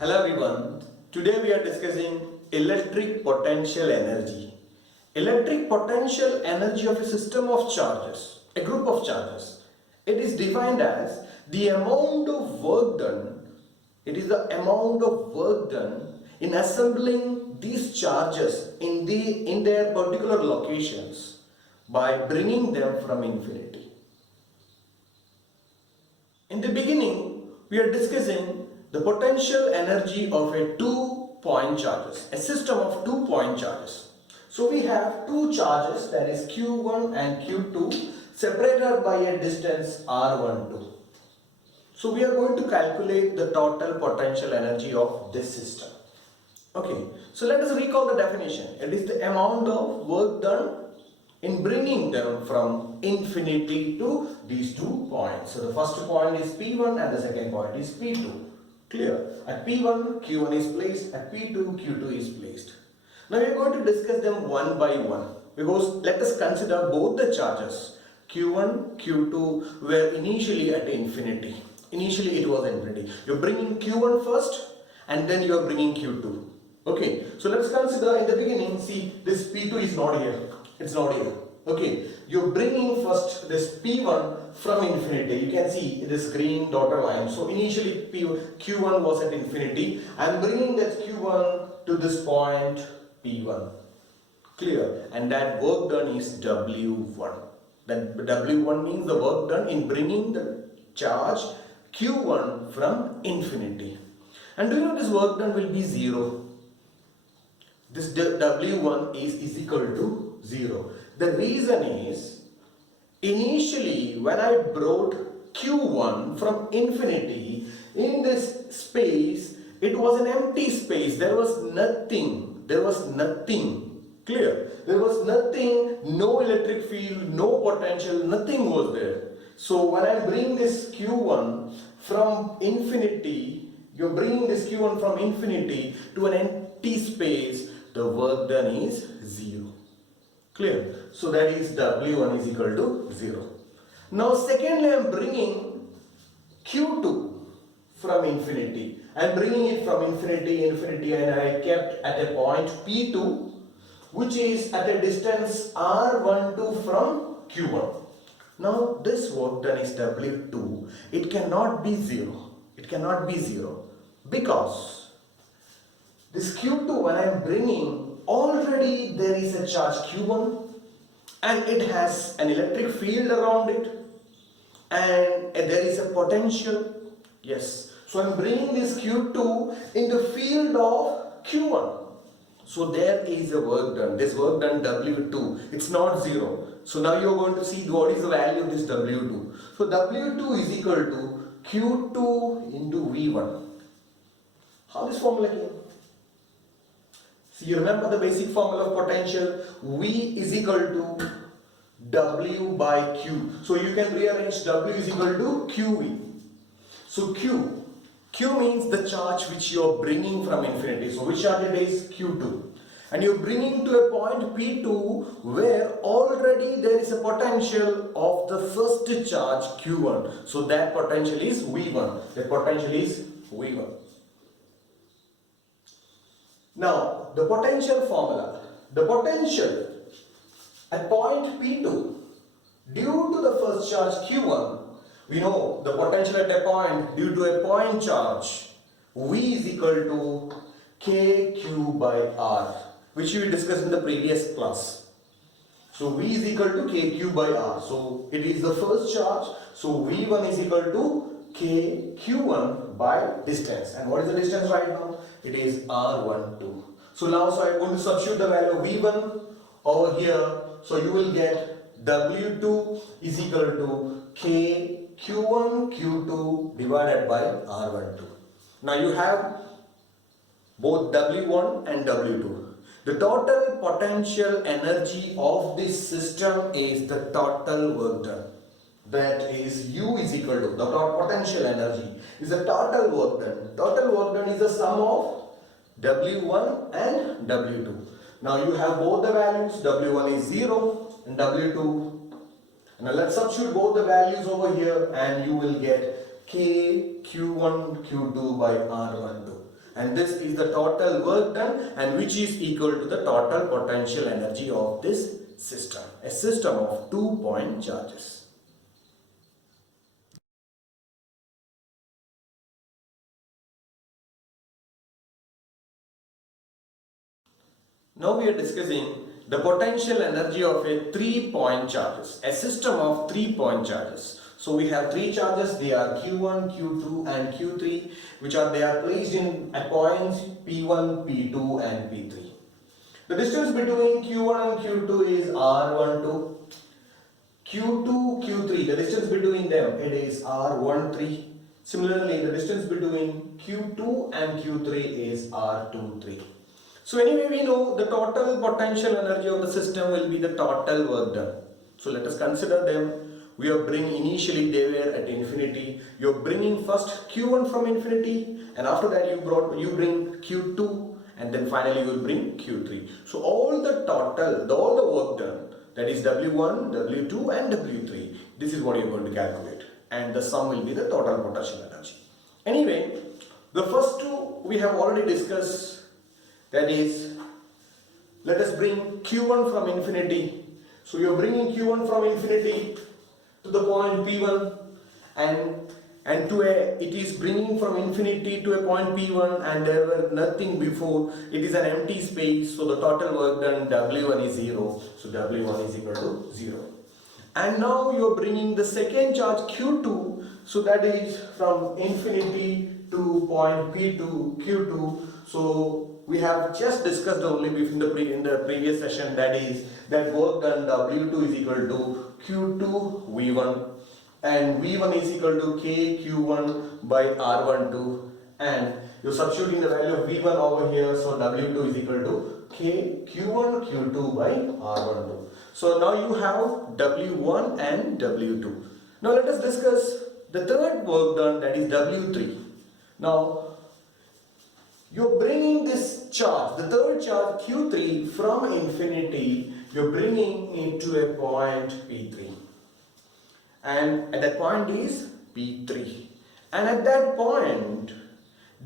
Hello everyone. Today we are discussing electric potential energy. Electric potential energy of a system of charges, a group of charges. It is defined as the amount of work done. It is the amount of work done in assembling these charges in their particular locations by bringing them from infinity. In the beginning, we are discussing the potential energy of a two-point charges, a system of two-point charges. So we have two charges, that is Q1 and Q2, separated by a distance R12. So we are going to calculate the total potential energy of this system. Okay, so let us recall the definition. It is the amount of work done in bringing them from infinity to these 2 points. So the first point is P1 and the second point is P2. Clear? At P1, Q1 is placed. At P2, Q2 is placed. Now we are going to discuss them one by one, because let us consider both the charges. Q1, Q2 were initially at infinity. Initially it was infinity. You are bringing Q1 first and then you are bringing Q2. Okay, so let's consider in the beginning, see this P2 is not here. It's not here. Okay, you're bringing first this P1 from infinity. You can see this green dotted line. So initially Q1 was at infinity. I'm bringing that Q1 to this point P1. Clear? And that work done is W1. That W1 means the work done in bringing the charge Q1 from infinity. And do you know this work done will be 0? This W1 is equal to 0. The reason is, initially when I brought Q1 from infinity, in this space, it was an empty space. There was nothing. There was nothing. Clear? There was nothing, no electric field, no potential, nothing was there. So when I bring this Q1 from infinity, you're bringing this Q1 from infinity to an empty space, the work done is 0. Clear? So that is W1 is equal to 0. Now secondly, I am bringing Q2 from infinity. I am bringing it from infinity, and I kept at a point P2, which is at a distance R12 from Q1. Now this work done is W2. It cannot be 0. It cannot be 0 because this Q2, when I am bringing, already there is a charge Q1 and it has an electric field around it and there is a potential. Yes. So I am bringing this Q2 in the field of Q1. So there is a work done. This work done W2. It's not 0. So now you are going to see what is the value of this W2. So W2 is equal to Q2 into V1. How this formula came? So you remember the basic formula of potential, V is equal to W by Q. So you can rearrange W is equal to QV. So Q means the charge which you are bringing from infinity. So which charge it is? Q2. And you are bringing to a point P2 where already there is a potential of the first charge Q1. So that potential is V1. That potential is V1. Now, the potential formula. The potential at point P2 due to the first charge Q1, we know the potential at a point due to a point charge V is equal to KQ by R, which we discussed in the previous class. So V is equal to KQ by R. So it is the first charge. So V1 is equal to KQ1 by distance. And what is the distance right now? It is R12. So now, I am going to substitute the value of V1 over here. So you will get W2 is equal to KQ1 Q2 divided by R12. Now you have both W1 and W2. The total potential energy of this system is the total work done. That is U is equal to the potential energy is the total work done. Total work done is the sum of W1 and W2. Now you have both the values. W1 is 0 and W2. Now let's substitute both the values over here and you will get K Q1 Q2 by R12. and this is the total work done, and which is equal to the total potential energy of this system, a system of 2-point charges. Now we are discussing the potential energy of a 3-point charges, a system of 3-point charges. So we have 3 charges, they are Q1, Q2 and Q3, which are placed in at points P1, P2 and P3. The distance between Q1 and Q2 is R12. Q2, Q3, the distance between them, it is R13. Similarly, the distance between Q2 and Q3 is R23. So anyway, we know the total potential energy of the system will be the total work done. So let us consider them. We are bringing, initially they were at infinity. You are bringing first Q1 from infinity, and after that you bring Q2, and then finally you will bring Q3. So all the work done, that is W1, W2 and W3, this is what you are going to calculate, and the sum will be the total potential energy. Anyway, the first two we have already discussed. That is, let us bring Q1 from infinity. So you are bringing Q1 from infinity to the point P1, and it is bringing from infinity to a point P1, and there were nothing before. It is an empty space, so the total work done W1 is 0. So W1 is equal to 0. And now you are bringing the second charge Q2, so that is from infinity to point P2, Q2. So we have just discussed only in the previous session, that is that work done W2 is equal to Q2 V1, and V1 is equal to KQ1 by R12, and you're substituting the value of V1 over here, so W2 is equal to KQ1 Q2 by R12. So now you have W1 and W2. Now let us discuss the third work done, that is W3. Now you're bringing this charge, the third charge Q3, from infinity, you're bringing it to a point P3. And at that point is P3. And at that point,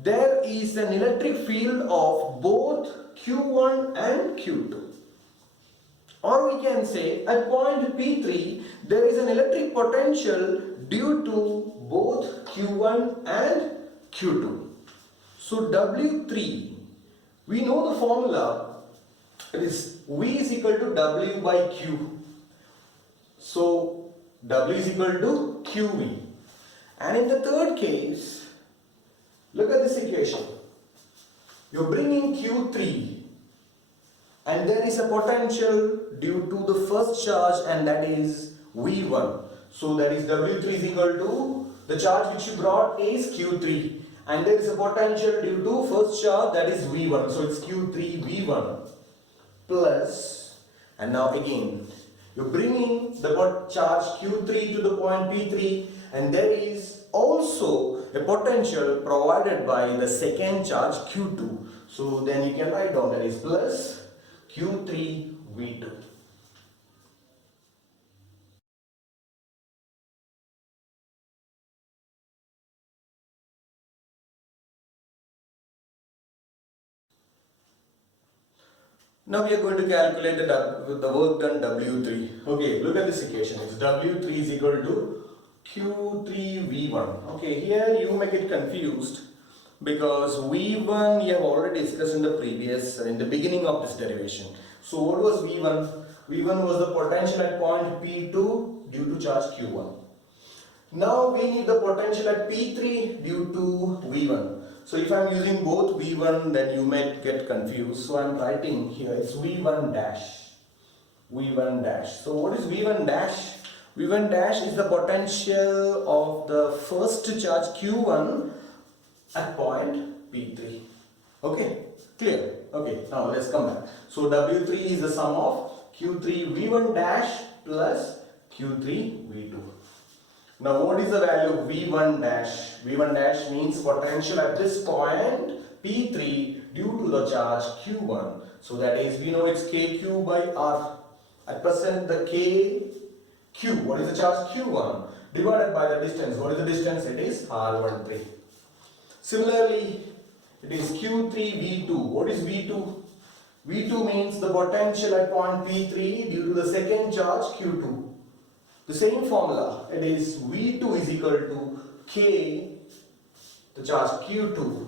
there is an electric field of both Q1 and Q2. Or we can say, at point P3, there is an electric potential due to both Q1 and Q2. So W3, we know the formula, it is V is equal to W by Q. So W is equal to QV. And in the third case, look at this equation. You're bringing Q3, and there is a potential due to the first charge, and that is V1. So that is W3 is equal to the charge which you brought is Q3. And there is a potential due to first charge, that is V1. So it's Q3 V1 plus, and now again you're bringing the charge Q3 to the point P3, and there is also a potential provided by the second charge Q2. So then you can write down that is plus Q3 V2. Now we are going to calculate the work done W3. Okay, look at this equation. It's W3 is equal to Q3V1. Okay, here you may get confused because V1 you have already discussed in the beginning of this derivation. So what was V1? V1 was the potential at point P2 due to charge Q1. Now we need the potential at P3 due to V1. So if I am using both V1, then you may get confused. So I am writing here, it's V1 dash. V1 dash. So what is V1 dash? V1 dash is the potential of the first charge Q1 at point P3. Okay, clear? Okay, now let's come back. So W3 is the sum of Q3 V1 dash plus Q3 V2. Now what is the value of V1 dash? V1 dash means potential at this point P3 due to the charge Q1. So that is, we know it's KQ by R. At present the KQ, what is the charge Q1? Divided by the distance. What is the distance? It is R13. Similarly, it is Q3 V2. What is V2? V2 means the potential at point P3 due to the second charge Q2. The same formula, it is V2 is equal to K, the charge Q2,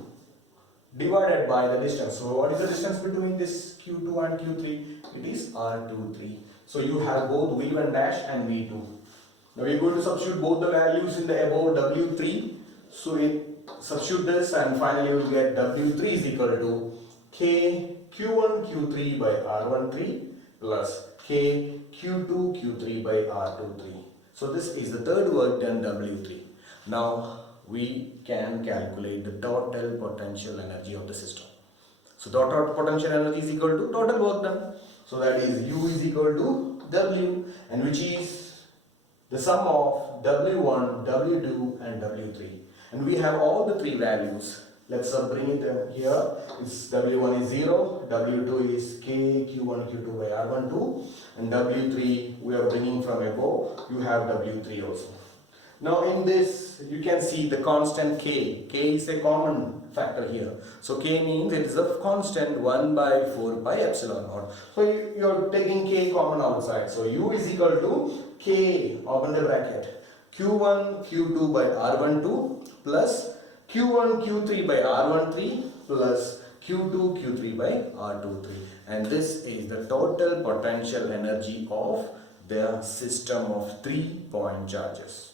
divided by the distance. So what is the distance between this Q2 and Q3? It is R23. So you have both V1 dash and V2. Now we are going to substitute both the values in the above W3. So we substitute this and finally we will get W3 is equal to K Q1 Q3 by R13 plus K Q2 Q3 by R23. So this is the third work done W3. Now we can calculate the total potential energy of the system. So total potential energy is equal to total work done. So that is U is equal to W, and which is the sum of W1, W2 and W3. And we have all the three values. Let's bring it here. It's W1 is 0, W2 is K, Q1, Q2 by R12, and W3 we are bringing from above. You have W3 also. Now in this you can see the constant K. K is a common factor here. So K means it is a constant 1 by 4 pi epsilon naught. So you are taking K common outside. So U is equal to K, open the bracket, Q1 Q2 by R12 plus Q1 Q3 by R13 plus Q2 Q3 by R23. And this is the total potential energy of the system of 3-point charges.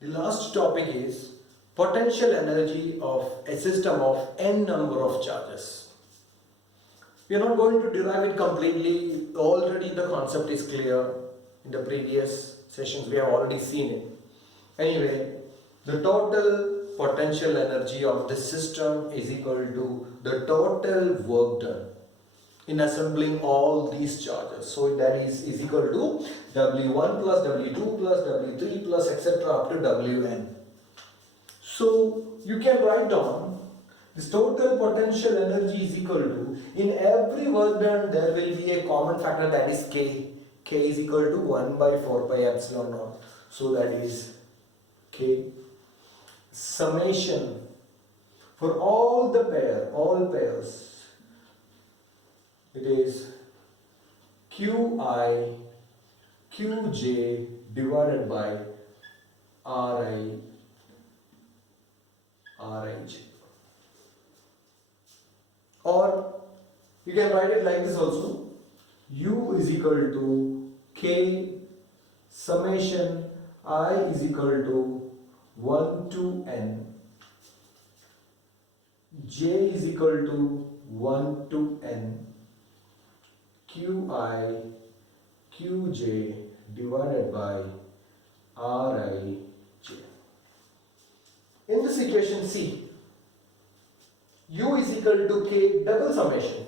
The last topic is potential energy of a system of n number of charges. We are not going to derive it completely. Already the concept is clear. In the previous sessions we have already seen it. Anyway, the total potential energy of the system is equal to the total work done in assembling all these charges. So that is equal to W1 plus W2 plus W3 plus etc. up to Wn. So you can write down this total potential energy is equal to, in every work done there will be a common factor, that is K. K is equal to 1 by 4 pi epsilon naught. So that is K summation for all pairs. It is Qi Qj divided by Rij. Or you can write it like this also. U is equal to K summation I is equal to 1 to n. J is equal to 1 to n. Qi Qj divided by Rij. In this equation C, U is equal to K double summation.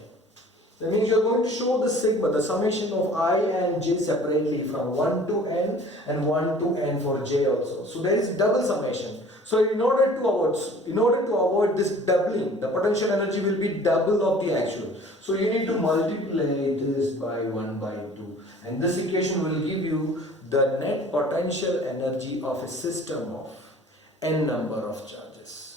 That means you are going to show the sigma, the summation of I and j separately from 1 to n and 1 to n for j also. So there is double summation. So in order to avoid this doubling, the potential energy will be double of the actual. So you need to multiply this by 1 by 2. And this equation will give you the net potential energy of a system of n number of charges.